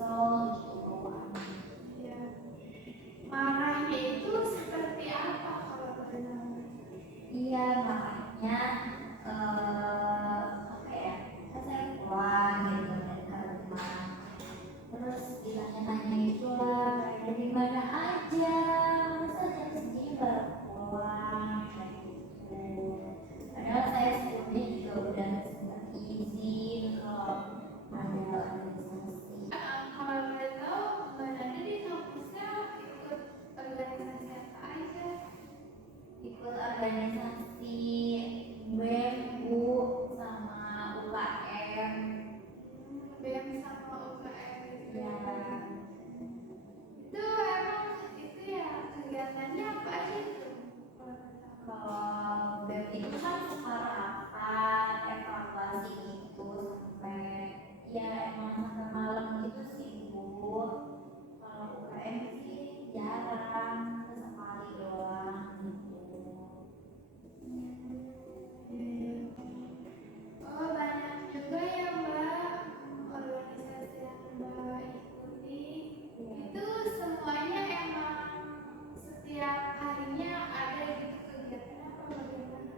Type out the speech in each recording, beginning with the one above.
kesel gitu bawaannya. Ya. Marahnya itu seperti apa kalau benar? Iya, makanya apa ya, kan saya pulang gitu dari rumah, terus ditanya-tanya itulah dari mana aja, masa jam segini baru pulang kayak gitu. Padahal saya sebelumnya juga udah sempat izin kalau ada organisasi. Kalau boleh tahu, Mbak Nanda di kampusnya ikut organisasi apa aja? Ikut organisasi BEM, sama UKM. BEM sama UKM gitu. Ya, Itu emang itu ya kegiatannya apa aja tuh? kalau BEM itu kan suka rapat, evaluasi gitu sampai ya emang sampai malam gitu sih Bu. Kalau UKM sih jarang, sesekali doang gitu. Oh, banyak juga ya Mbak organisasi yang Mbak ikuti. Itu semuanya emang setiap harinya ada gitu kegiatan apa bagaimana?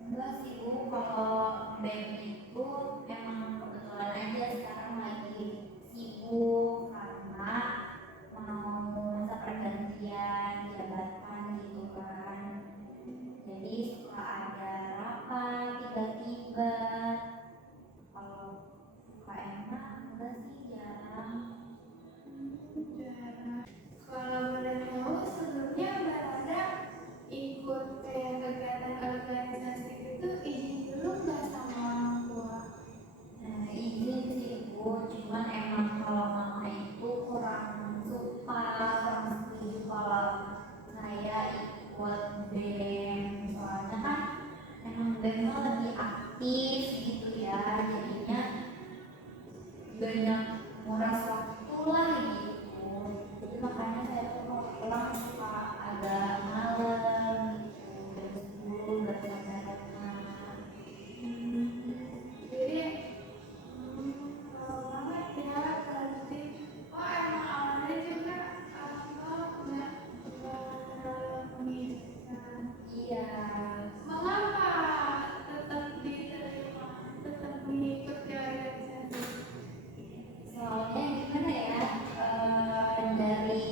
Enggak sih Bu, kalau BEM itu emang kebetulan aja sekarang lagi sibuk karena mau masa pergantian jabatan gitu kan. Jadi suka ada rapat tiba-tiba. Kalau UKM mah enggak sih, jarang. Jarang. Kalau boleh tahu sebelumnya Mbak Nanda ikut kayak kegiatan organisasi itu izin dulu nggak sama orang tua? Nah, izin sih Bu, cuman emang kalau mama itu kurang suka, kurang setuju kalau saya ikut BEM. Soalnya kan emang BEM-nya lebih aktif gitu ya, jadinya banyak nguras waktu lah gitu. Jadi makanya saya tuh kalau pulang suka agak malam gitu, jam 10 udah sampai rumah. Jadi kalau banget ya berarti oh emang awalnya juga nggak mengizinkan. Iya, Mengapa tetap diterima, tetap mengikuti organisasi? soalnya gimana ya, dari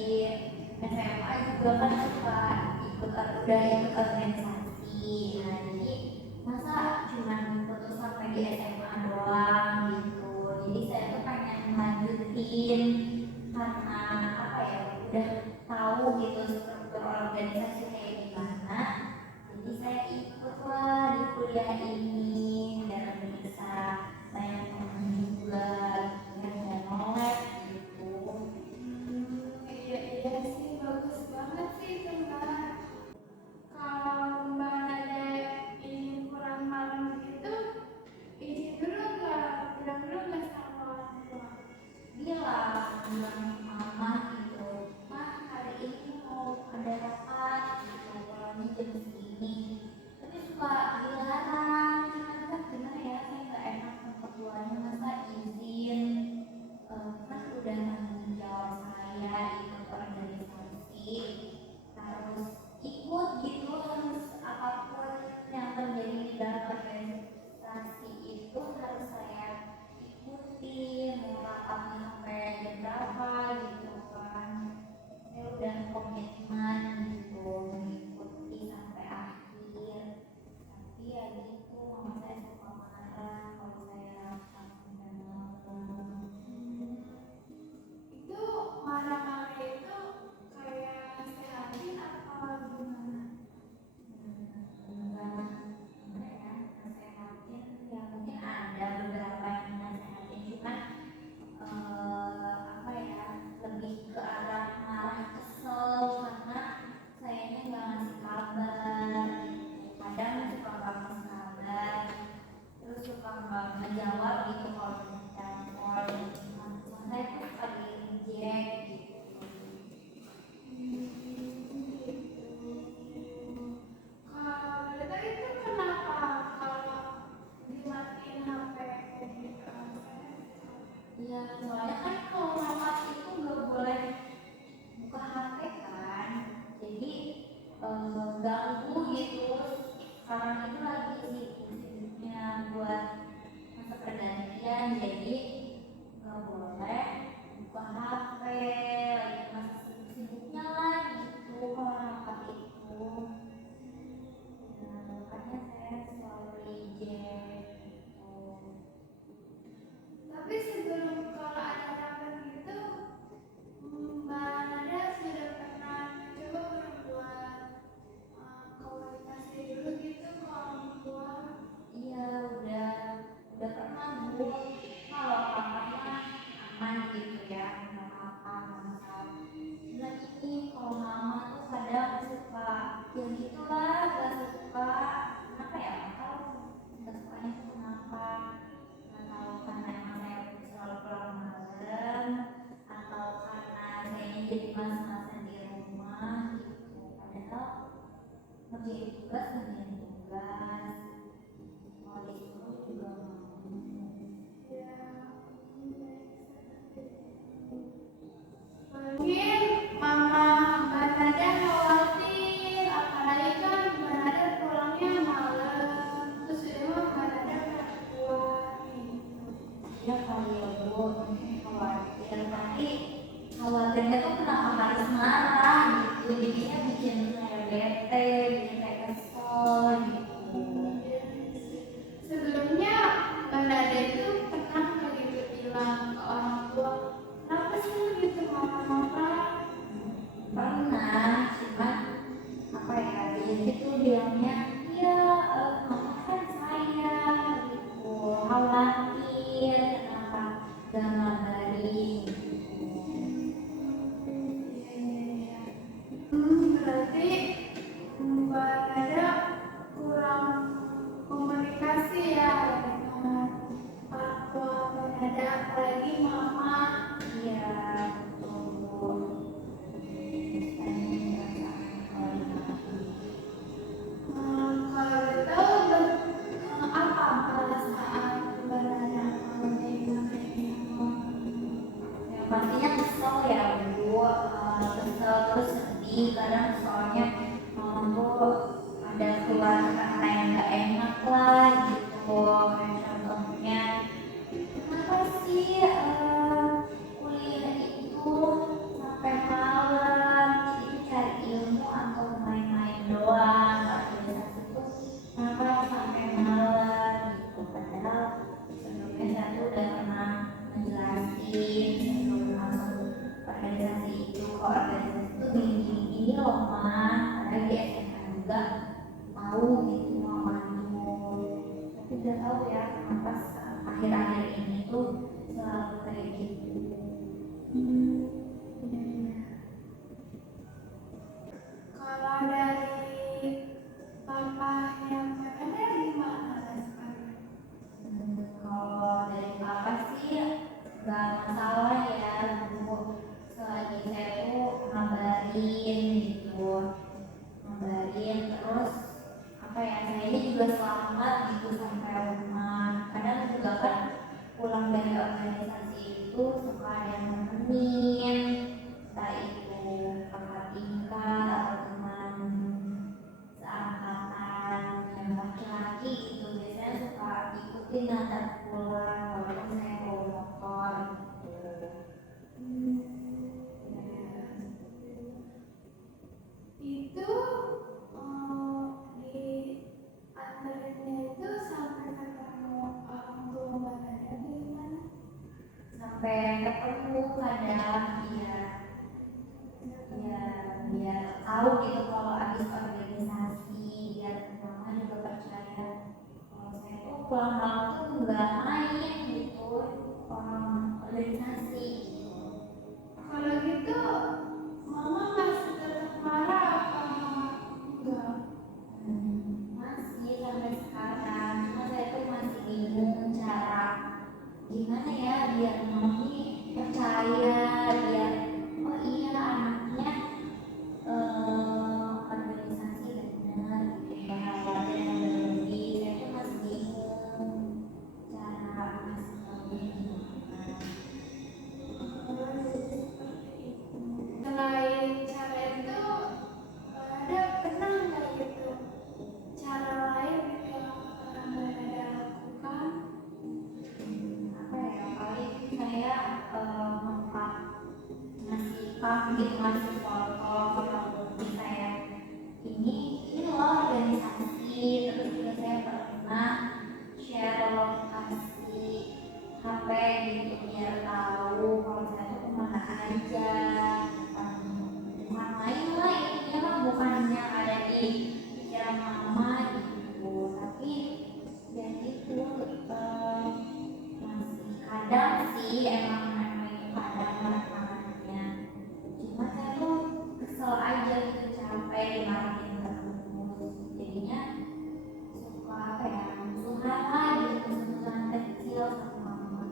SMA juga kan suka udah ikut organisasi. Nah jadi masa cuman putus sampai di SMA doang gitu, jadi saya tuh pengen lanjutin karena apa ya, udah tahu gitu struktur organisasi kayak gimana. Jadi saya ikutlah di kuliah ini dan bisa banyak teman juga yang nggak nolak gitu. Iya iya sih bagus banget sih itu Mbak. Kalau Mbak Nada ingin pulang malam gitu, izin dulu nggak, bilang dulu nggak sama orang tua? Bilang mama gitu, mah hari ini mau ada rapat gitu, pulangnya jam segini, tapi suka dilarang. Cuman kan gimana ya, saya nggak enak sama keduanya, masa izin Ya, soalnya kan kalau rapat itu nggak boleh buka HP kan, jadi ganggu gitu. Sekarang itu lagi sibuk-sibuknya buat masa pergantian, jadi nggak boleh buka HP, lagi masa sibuk-sibuknya lah gitu kalau rapat itu. Nah, makanya saya selalu reject gitu. Tapi sebelum kalau ada rapat gitu, Mbak Nada sudah pernah mencoba buat komunikasi dulu gitu ke orang tua. Iya, udah pernah Bu. Kalau papa mah aman gitu ya, nggak apa-apa, nggak masalah. Nah ini kalau mama tuh kadang suka ya gitulah, nggak suka. Kenapa ya? Nggak tahu. Nggak sukanya tuh kenapa? Nggak tahu karena emang saya selalu pulang malam, atau karena kayaknya jadi mas-masan di rumah gitu. Padahal ngerjain tugas mau disuruh juga mau. Ya, mungkin Mama Mbak Nada khawatir, apalagi kan Mbak Nada pulangnya malam, terus di rumah Mbak Nada nggak kuat gitu. Ya kali ya Bu, mungkin khawatir, tapi khawatirnya tuh kenapa harus marah gitu, jadinya bikin saya bete, bikin saya kesel gitu. Sebelumnya Mbak Nada itu pernah nggak gitu bilang ke orang tua, kenapa sih gitu marah-marah? Pernah, cuman apa ya, dia itu bilangnya ya mama kan saya gitu, khawatir kenapa gak ngabarin gitu. Berarti Mbak Nada kurang komunikasi ya dengan orang tua Mbak Nada, apalagi mama. Iya, betul. Saya merasakan kalau Kalau itu apa perasaan Mbak Nada kalau kayak ya pastinya kesel ya Bu, kesel terus sedih kadang, soalnya mama tuh ada keluar kata yang gak enak lah gitu. Kayak contohnya, kenapa sih kuliah itu sampai malam, jadi cari ilmu atau main-main doang, organisasi itu kenapa harus sampai malam gitu. Padahal sebelumnya saya tuh udah pernah menjelasin sebelum masuk organisasi itu, kalau organisasi itu gini-gini loh mah, padahal di SMA juga mau gitu, mau mantul. Tapi udah tahu ya kenapa akhir-akhir ini tuh selalu kayak gitu. kalau dari papa yang Mbak Nada gimana sekarang? Kalau dari papa sih gak masalah ya Bu, selagi saya tuh ngabarin gitu, ngabarin terus apa ya, saya juga selamat gitu sampai rumah. Kadang juga kan pulang dari organisasi itu suka ada yang nemenin, entah itu kakak tingkat atau teman seangkatan yang laki-laki gitu, biasanya suka ikutin antar pulang walaupun saya bawa motor gitu. Itu di antaranya itu sampai ketemu orang tua Mbak Nada gimana? Sampai ketemu kadang dia ya biar tahu gitu kalau habis organisasi, biar mama juga percaya kalau saya tuh pulang malam tuh nggak main gitu, orang organisasi gitu. Kalau gitu, mama masih tetap marah apa enggak? Masih sampai sekarang, cuma saya tuh masih bingung cara gimana ya biar mami percaya, biar oh iya anaknya organisasi benar gitu, bahayanya yang berlebih. Saya tuh masih bingung cara ngasih tahu gimana. gitu ngasih foto kalau bisa ya ini loh organisasi, terus juga saya pernah share lokasi HP gitu biar tahu kalau saya tuh kemana aja, bukan main lah intinya mah, bukan yang ada di pikiran mama gitu, tapi ya gitu masih kadang sih emang itu kadang tangannya, cuma saya tuh kesel aja gitu, capek dimarahin terus, jadinya suka apa ya, musuhan lah gitu, musuhan kecil sama mama.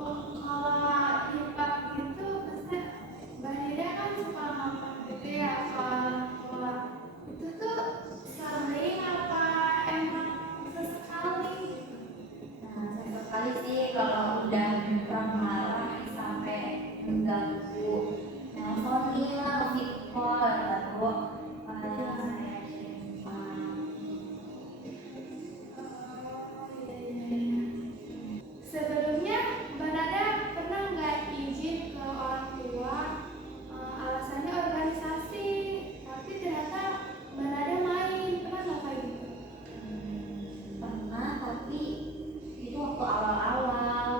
Oh, kalau di park gitu pasti Mbak Nida kan suka nonton gitu ya, kalau itu tuh sering apa emang sesekali? Nah, sesekali sih kalau udah malam sampai mengganggu, nelfonin lah, video call, baru saya simpan. Oh, iya, iya, iya. Sebelumnya Mbak Nada pernah nggak izin ke orang tua, alasannya organisasi, tapi ternyata Mbak Nada main, pernah nggak kayak gitu? Pernah, tapi itu waktu awal-awal,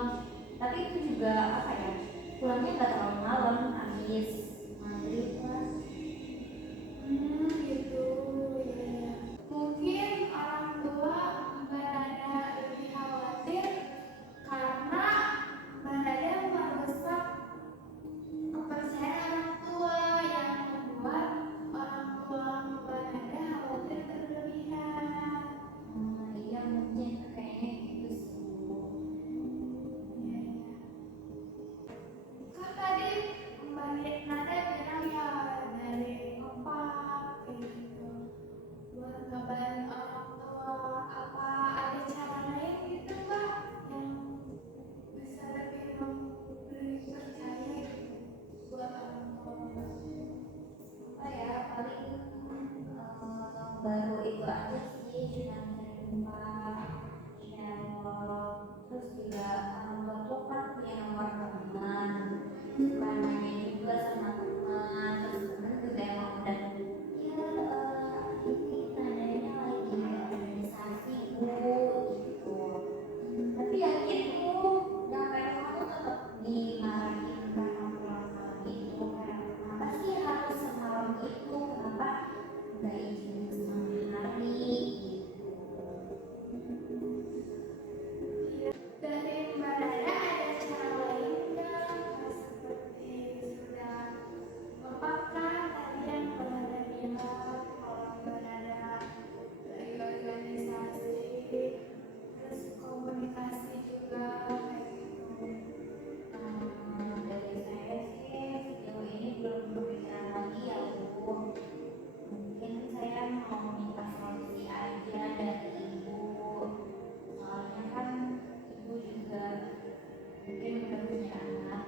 tapi itu juga apa ya, pulangnya nggak terlalu malam, habis maghrib lah. Gitu, ya. Mungkin orang tua Mbak Nada lebih khawatir karena Mbak Nada merusak kepercayaan orang tua yang membuat orang tua Mbak Nada khawatir berlebihan. Iya mungkin kayaknya gitu sih. Iya, iya. Kan tadi Mbak Nada bilang ya dari kompak kayak gitu buat ngabarin orang tua, apa ada cara lain gitu Mbak yang bisa lebih memberi percaya gitu buat orang tua Mbak? Apa ya, paling baru itu aja sih, cuma jumpa share, terus juga orang tua tuh kan punya nomor teman, suka nanya juga sama teman, terus teman juga emang udah ya ini tandanya lagi organisasi bu gitu, tapi yakin bu nyampe rumah tuh tetap dimarahin karena pulang malam itu, kayak kenapa sih harus semalam itu, kenapa nggak izin setengah hari gitu. Dari Mbak Nada ada cara lain nggak? Seperti sudah Bapak kan tadi yang Mbak Nada bilang kalau Mbak Nada lagi organisasi, terus komunikasi juga kayak gitu. Dari saya sih sejauh ini belum berbicara lagi ya bu, mungkin saya mau minta solusi aja dari ibu, soalnya kan ibu juga mungkin udah punya anak.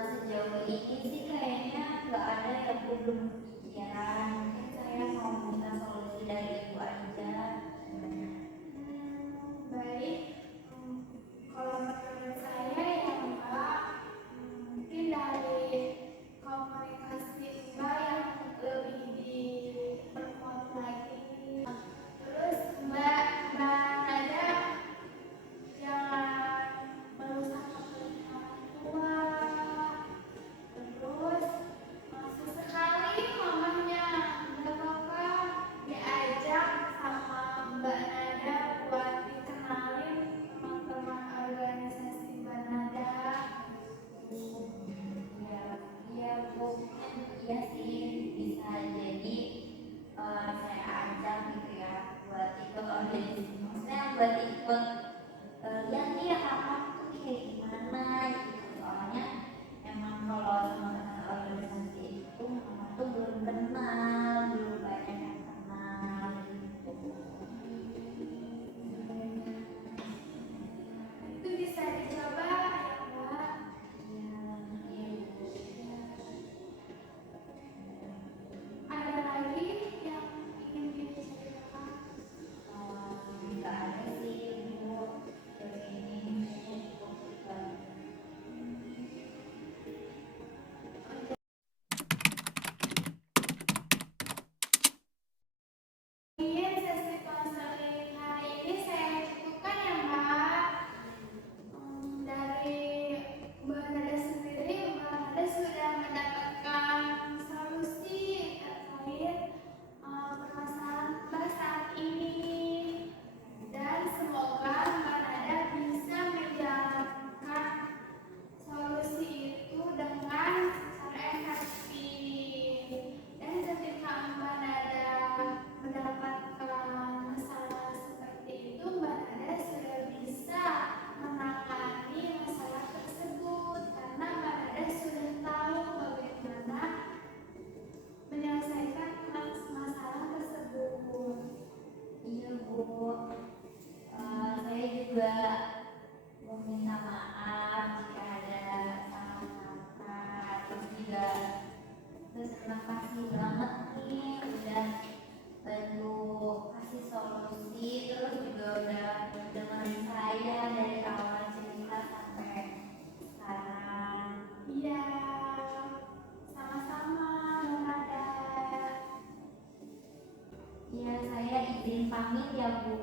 Sejauh ini sih kayaknya nggak ada yang belum kepikiran, mungkin saya mau minta solusi dari ibu aja. Baik. Kalau menurut saya ya Mbak, mungkin dari komunikasi Mbak yang lebih diperkuat lagi. Terus Mbak Nada jangan juga mau minta maaf jika ada salah kata. Terus juga berterima kasih banget nih udah bantu kasih solusi, terus juga udah dengerin saya dari awal cerita sampai sekarang. Iya, sama-sama Nona. Ya, saya izin pamit ya Bu.